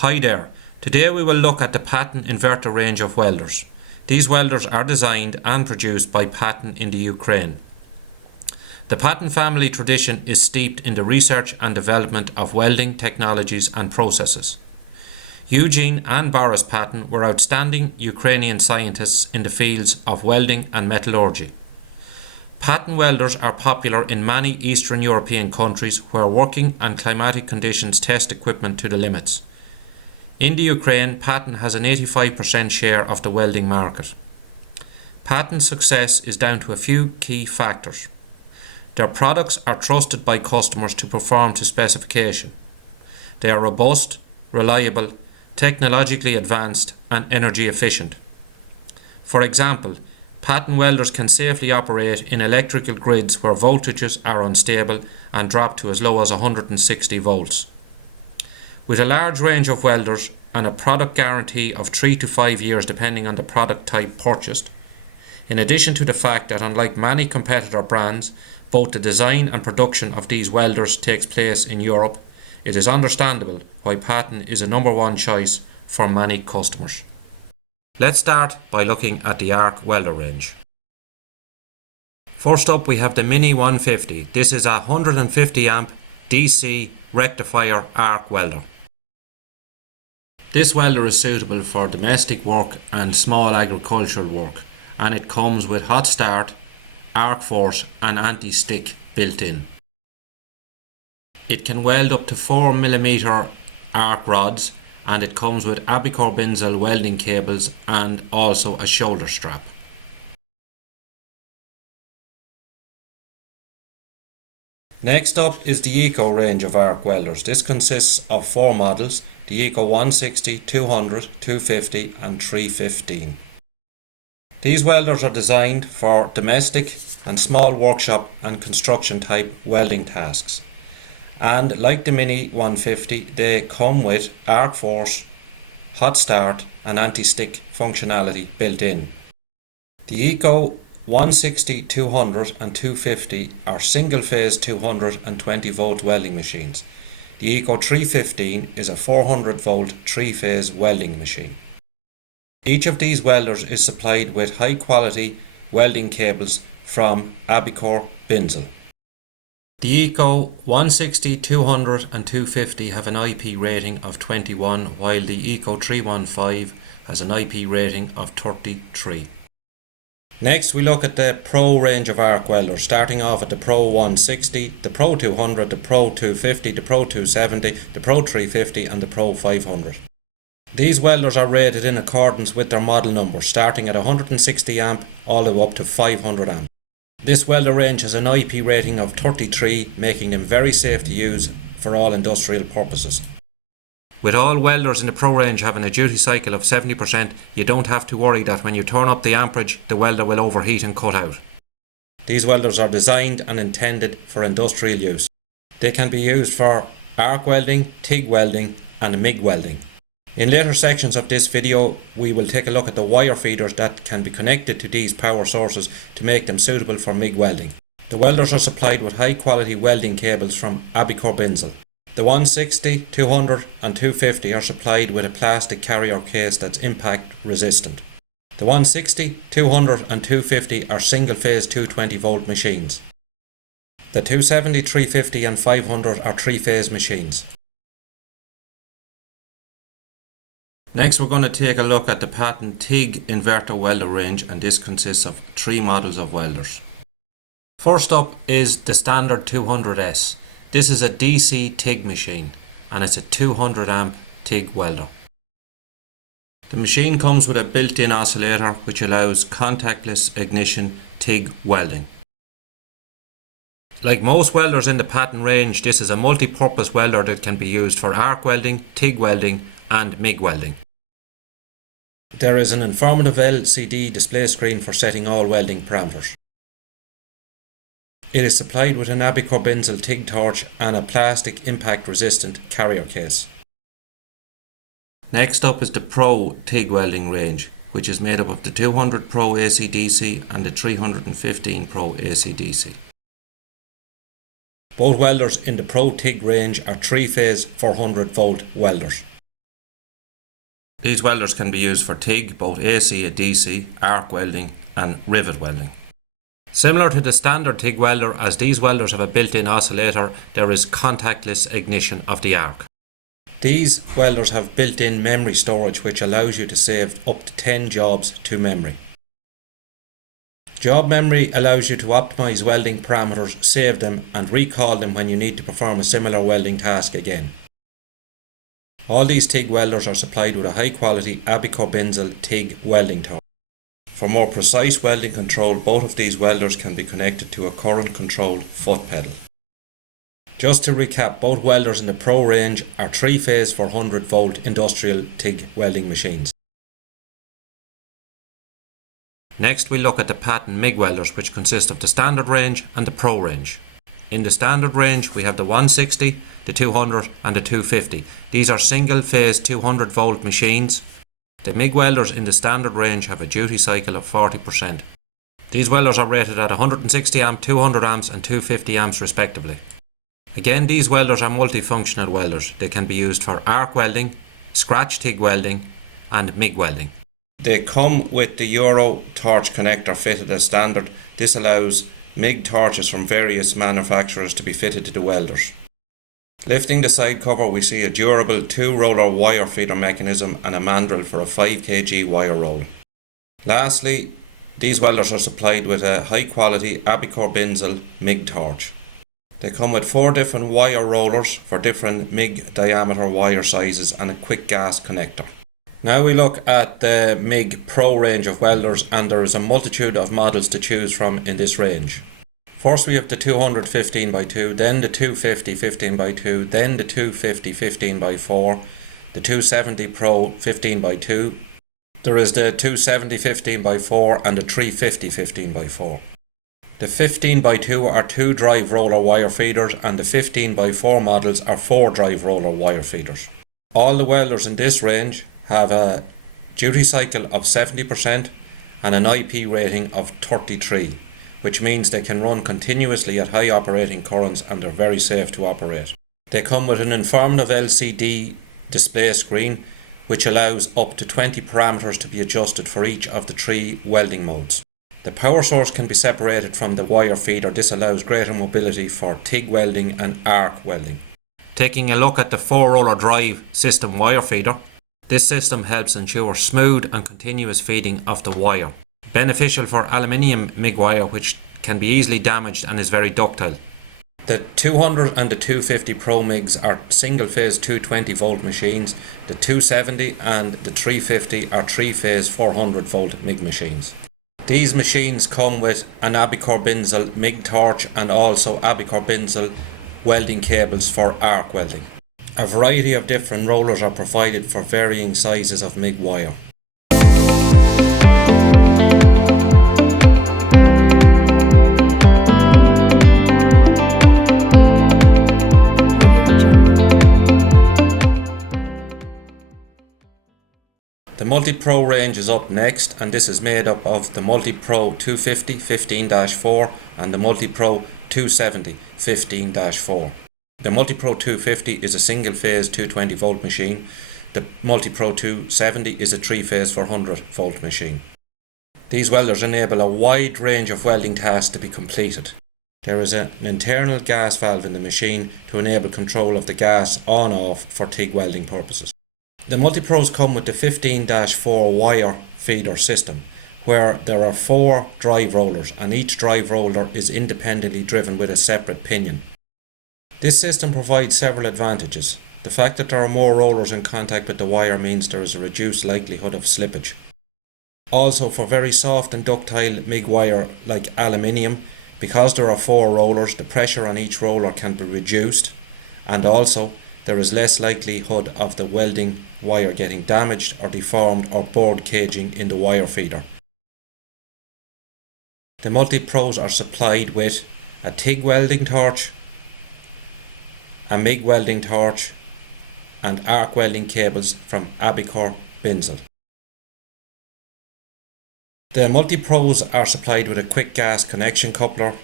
Hi there, today we will look at the Paton inverter range of welders. These welders are designed and produced by Paton in the Ukraine. The Paton family tradition is steeped in the research and development of welding technologies and processes. Eugene and Boris Paton were outstanding Ukrainian scientists in the fields of welding and metallurgy. Paton welders are popular in many Eastern European countries where working and climatic conditions test equipment to the limits. In the Ukraine, Paton has an 85% share of the welding market. Paton's success is down to a few key factors. Their products are trusted by customers to perform to specification. They are robust, reliable, technologically advanced and energy efficient. For example, Paton welders can safely operate in electrical grids where voltages are unstable and drop to as low as 160 volts. With a large range of welders and a product guarantee of 3 to 5 years depending on the product type purchased, in addition to the fact that unlike many competitor brands, both the design and production of these welders takes place in Europe, it is understandable why Paton is a number one choice for many customers. Let's start by looking at the arc welder range. First up we have the Mini 150. This is a 150 amp DC rectifier arc welder. This welder is suitable for domestic work and small agricultural work, and it comes with hot start, arc force and anti-stick built in. It can weld up to 4mm arc rods, and it comes with Benzil welding cables and also a shoulder strap. Next up is the Eco range of arc welders. This consists of 4 models, the Eco 160, 200, 250 and 315. These welders are designed for domestic and small workshop and construction type welding tasks. And like the Mini 150, they come with arc force, hot start and anti-stick functionality built in. The Eco 160, 200 and 250 are single phase 220 volt welding machines. The Eco 315 is a 400 volt 3 phase welding machine. Each of these welders is supplied with high quality welding cables from Benzil. The Eco 160, 200 and 250 have an IP rating of 21, while the Eco 315 has an IP rating of 33. Next we look at the Pro range of arc welders, starting off at the Pro 160, the Pro 200, the Pro 250, the Pro 270, the Pro 350 and the Pro 500. These welders are rated in accordance with their model number, starting at 160 amp all the way up to 500 amp. This welder range has an IP rating of 33, making them very safe to use for all industrial purposes. With all welders in the Pro range having a duty cycle of 70%, you don't have to worry that when you turn up the amperage, the welder will overheat and cut out. These welders are designed and intended for industrial use. They can be used for arc welding, TIG welding and MIG welding. In later sections of this video, we will take a look at the wire feeders that can be connected to these power sources to make them suitable for MIG welding. The welders are supplied with high quality welding cables from Benzil. The 160, 200 and 250 are supplied with a plastic carrier case that's impact resistant. The 160, 200 and 250 are single phase 220 volt machines. The 270, 350 and 500 are 3 phase machines. Next we're going to take a look at the Paton TIG inverter welder range, and this consists of 3 models of welders. First up is the standard 200S. This is a DC TIG machine and it's a 200 amp TIG welder. The machine comes with a built-in oscillator which allows contactless ignition TIG welding. Like most welders in the Paton range, this is a multi-purpose welder that can be used for arc welding, TIG welding and MIG welding. There is an informative LCD display screen for setting all welding parameters. It is supplied with an Benzil TIG torch and a plastic impact resistant carrier case. Next up is the Pro TIG welding range, which is made up of the 200 Pro AC/DC and the 315 Pro AC/DC. Both welders in the Pro TIG range are 3 phase 400 volt welders. These welders can be used for TIG, both AC and DC, arc welding and rivet welding. Similar to the standard TIG welder, as these welders have a built-in oscillator, there is contactless ignition of the arc. These welders have built-in memory storage which allows you to save up to 10 jobs to memory. Job memory allows you to optimize welding parameters, save them and recall them when you need to perform a similar welding task again. All these TIG welders are supplied with a high quality Abicor Binzel TIG welding torch. For more precise welding control, both of these welders can be connected to a current controlled foot pedal. Just to recap, both welders in the Pro range are 3-phase 400 volt industrial TIG welding machines. Next we look at the Paton MIG welders, which consist of the standard range and the Pro range. In the standard range we have the 160, the 200 and the 250. These are single phase 200 volt machines. The MIG welders in the standard range have a duty cycle of 40%. These welders are rated at 160 amp, 200 amps and 250 amps respectively. Again, these welders are multifunctional welders. They can be used for arc welding, scratch TIG welding and MIG welding. They come with the Euro torch connector fitted as standard. This allows MIG torches from various manufacturers to be fitted to the welders. Lifting the side cover, we see a durable 2-roller wire feeder mechanism and a mandrel for a 5 kg wire roll. Lastly, these welders are supplied with a high quality Abicor Binzel MIG torch. They come with 4 different wire rollers for different MIG diameter wire sizes and a quick gas connector. Now we look at the MIG Pro range of welders, and there is a multitude of models to choose from in this range. First we have the 200 15x2, then the 250 15x2, then the 250 15x4, the 270 Pro 15x2, there is the 270 15x4 and the 350 15x4. The 15x2 are 2 drive roller wire feeders and the 15x4 models are 4 drive roller wire feeders. All the welders in this range have a duty cycle of 70% and an IP rating of 33, which means they can run continuously at high operating currents and are very safe to operate. They come with an informative LCD display screen which allows up to 20 parameters to be adjusted for each of the 3 welding modes. The power source can be separated from the wire feeder. This allows greater mobility for TIG welding and arc welding. Taking a look at the 4-roller drive system wire feeder, this system helps ensure smooth and continuous feeding of the wire. Beneficial for aluminium MIG wire, which can be easily damaged and is very ductile. The 200 and the 250 Pro MIGs are single phase 220 volt machines. The 270 and the 350 are 3-phase 400 volt MIG machines. These machines come with an Abicor Binzel MIG torch and also Abicor Binzel welding cables for arc welding. A variety of different rollers are provided for varying sizes of MIG wire. The Multi-Pro range is up next, and this is made up of the Multi-Pro 250 15-4 and the Multi-Pro 270 15-4. The Multi-Pro 250 is a single phase 220 volt machine. The Multi-Pro 270 is a 3-phase 400 volt machine. These welders enable a wide range of welding tasks to be completed. There is an internal gas valve in the machine to enable control of the gas on-off for TIG welding purposes. The Multi-Pros come with the 15-4 wire feeder system, where there are 4 drive rollers and each drive roller is independently driven with a separate pinion. This system provides several advantages. The fact that there are more rollers in contact with the wire means there is a reduced likelihood of slippage. Also, for very soft and ductile MIG wire like aluminium, because there are 4 rollers, the pressure on each roller can be reduced, and also there is less likelihood of the welding wire getting damaged or deformed or bored caging in the wire feeder. The Multi-Pros are supplied with a TIG welding torch, a MIG welding torch and arc welding cables from Abicor Binzel. The Multi-Pros are supplied with a quick gas connection coupler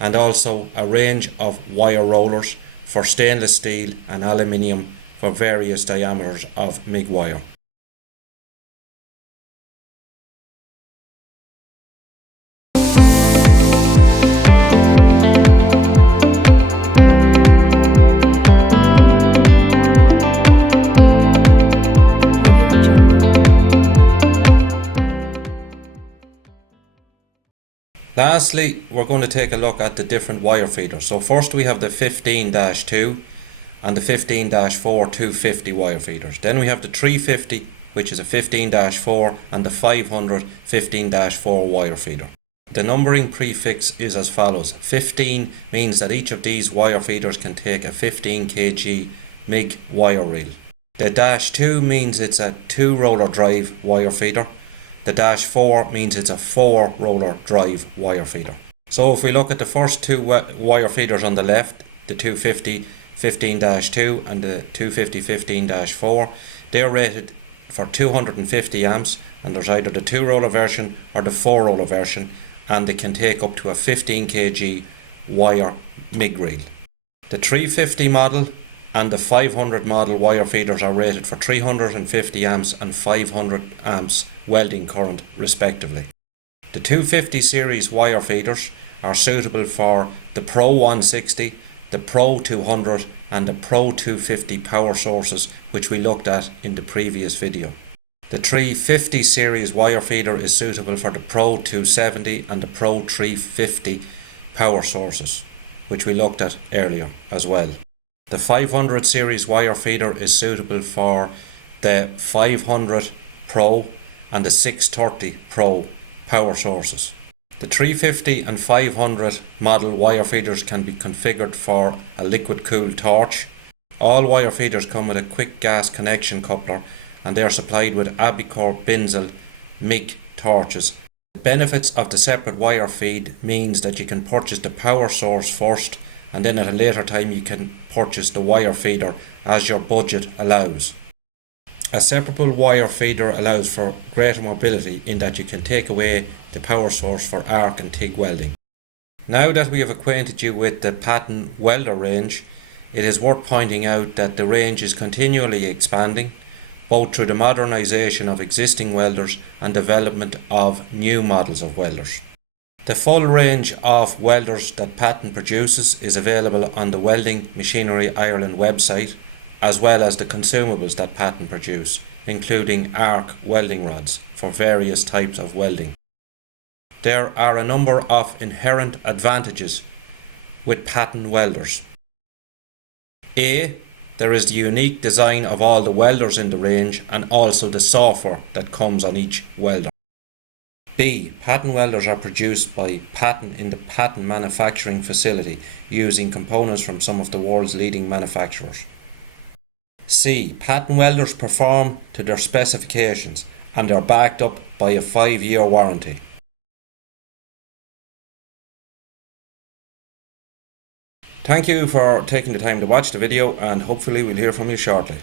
and also a range of wire rollers for stainless steel and aluminium for various diameters of MIG wire. Lastly, we're going to take a look at the different wire feeders. So first we have the 15-2 and the 15-4 250 wire feeders. Then we have the 350, which is a 15-4, and the 500 15-4 wire feeder. The numbering prefix is as follows. 15 means that each of these wire feeders can take a 15 kg MIG wire reel. The -2 means it's a 2-roller drive wire feeder. The -4 means it's a 4-roller drive wire feeder. So if we look at the first two wire feeders on the left, the 250 15-2 and the 250 15-4, they're rated for 250 amps, and there's either the 2-roller version or the 4-roller version, and they can take up to a 15 kg wire MIG reel. The 350 model and the 500 model wire feeders are rated for 350 amps and 500 amps welding current respectively. The 250 series wire feeders are suitable for the Pro 160, the Pro 200 and the Pro 250 power sources, which we looked at in the previous video. The 350 series wire feeder is suitable for the Pro 270 and the Pro 350 power sources, which we looked at earlier as well. The 500 series wire feeder is suitable for the 500 Pro and the 630 Pro power sources. The 350 and 500 model wire feeders can be configured for a liquid cooled torch. All wire feeders come with a quick gas connection coupler, and they are supplied with Abicore Binzel MIG torches. The benefits of the separate wire feed means that you can purchase the power source first, and then at a later time you can purchase the wire feeder as your budget allows. A separable wire feeder allows for greater mobility in that you can take away the power source for arc and TIG welding. Now that we have acquainted you with the Paton welder range, it is worth pointing out that the range is continually expanding, both through the modernisation of existing welders and development of new models of welders. The full range of welders that Paton produces is available on the Welding Machinery Ireland website, as well as the consumables that Paton produce, including arc welding rods for various types of welding. There are a number of inherent advantages with Paton welders. A. There is the unique design of all the welders in the range and also the software that comes on each welder. B. Paton welders are produced by Paton in the Paton manufacturing facility using components from some of the world's leading manufacturers. C. Paton welders perform to their specifications and are backed up by a 5-year warranty. Thank you for taking the time to watch the video, and hopefully we'll hear from you shortly.